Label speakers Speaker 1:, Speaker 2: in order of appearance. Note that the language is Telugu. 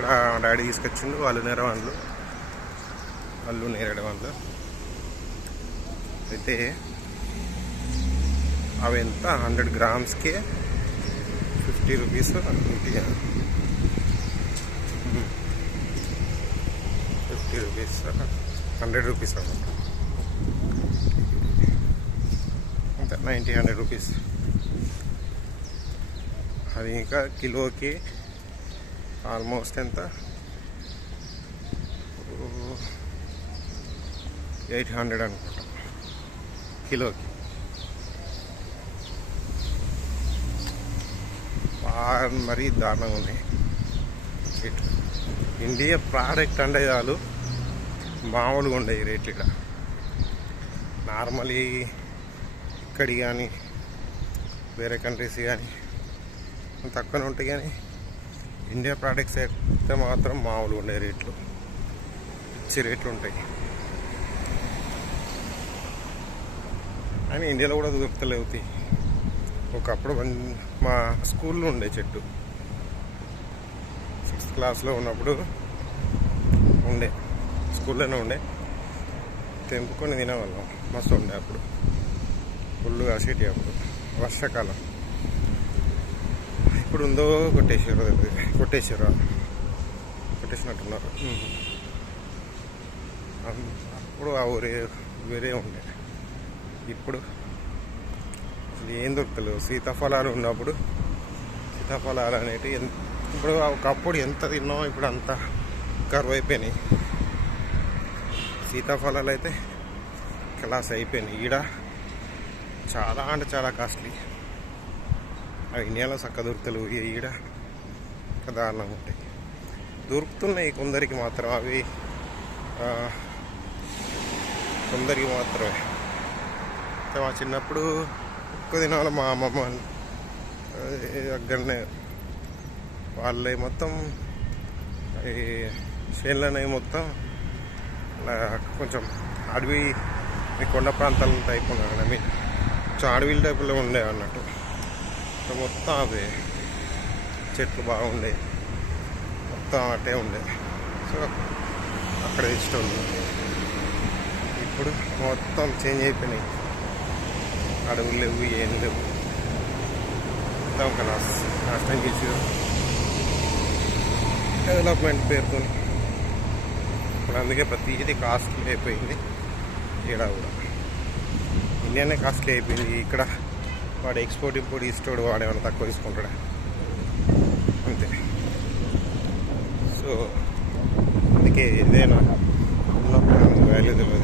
Speaker 1: ఇక్కడ డాడీ తీసుకొచ్చిండు వాళ్ళు నేరవాళ్ళు వాళ్ళు నేరేడు వాళ్ళు అయితే అవి ఎంత? Hundred గ్రామ్స్కే fifty rupees fifty fifty rupees hundred rupees అనమాట అంతే నైంటీ హండ్రెడ్ రూపీస్ అది ఇంకా కిలోకి ఆల్మోస్ట్ ఎంత? ఎయిట్ హండ్రెడ్ అనుకుంటాం. కిలోకి. బాగా మరీ దారుణంగా ఉన్నాయి రేట్లు ఇండియా ప్రోడక్ట్ అంటే చాలు మామూలుగా ఉండేవి రేట్లు ఇక్కడ. నార్మలీ ఇక్కడి కానీ వేరే కంట్రీస్ కానీ తక్కువనే ఉంటాయి కానీ ఇండియా ప్రోడక్ట్స్ అయితే మాత్రం మామూలు ఉండే రేట్లు. పిచ్చి రేట్లు ఉంటాయి. అని ఇండియాలో కూడా దొరుకుతలేవు ఒకప్పుడు మా స్కూల్లో ఉండే చెట్టు. సిక్స్త్ క్లాస్లో ఉన్నప్పుడు ఉండే. స్కూల్లోనే ఉండే. తెంపుకొని తినేవాళ్ళం. మస్తు ఉండే అప్పుడు. ఫుల్గా కాసేటి అప్పుడు వర్షాకాలం. ఇప్పుడు ఉందో కొట్టేసారు కొట్టేశ్వర కొట్టేసినట్టున్నారు. అప్పుడు ఆ ఊరే వేరే ఉండే. ఇప్పుడు అసలు ఏం దొరకలేదు సీతాఫలాలు ఉన్నప్పుడు సీతాఫలాలు అనేటివి ఎంత ఇప్పుడు ఒకప్పుడు ఎంత తిన్నామో ఇప్పుడు అంత కరువు అయిపోయినాయి. సీతాఫలాలు అయితే క్లాస్ అయిపోయినాయి. ఈడ చాలా అంటే చాలా కాస్ట్లీ. ఇండియాలో చక్క దొరుకుతలేవు ఈడ దారుణంగా ఉంటాయి. దొరుకుతున్నాయి కొందరికి మాత్రం అవి కొందరికి మాత్రమే. మా చిన్నప్పుడు ఎక్కువ దినాలు మా అమ్మమ్మ వాళ్ళు, దగ్గరనే వాళ్ళే మొత్తం ఈ చేనులనే మొత్తం కొంచెం అడవి కొండ ప్రాంతాల టైప్ ఉన్నాయి కొంచెం అడవిల టైపులో ఉండే అన్నట్టు. సో మొత్తం అవే. చెట్లు బాగుండే మొత్తం అట్టే ఉండే సో అక్కడ ఇష్టం ఇప్పుడు మొత్తం చేంజ్ అయిపోయినాయి. అడవులు లేవు ఏం లేవు. మొత్తం ఒక నష్టం నాశనం చేసారు డెవలప్మెంట్ పేరుతో ఇప్పుడు అందుకే ప్రతిదీ కాస్ట్లీ అయిపోయింది. ఇక్కడ కూడా. ఇండియానే కాస్ట్లీ అయిపోయింది. ఇక్కడ వాడు ఎక్స్పోర్ట్ ఇంపోర్ట్ ఇస్తాడు వాడు ఏమైనా తక్కువ తీసుకుంటాడా? అంతే. సో అందుకే ఏదైనా ఉన్నప్పుడు వాల్యూ తెలియదు.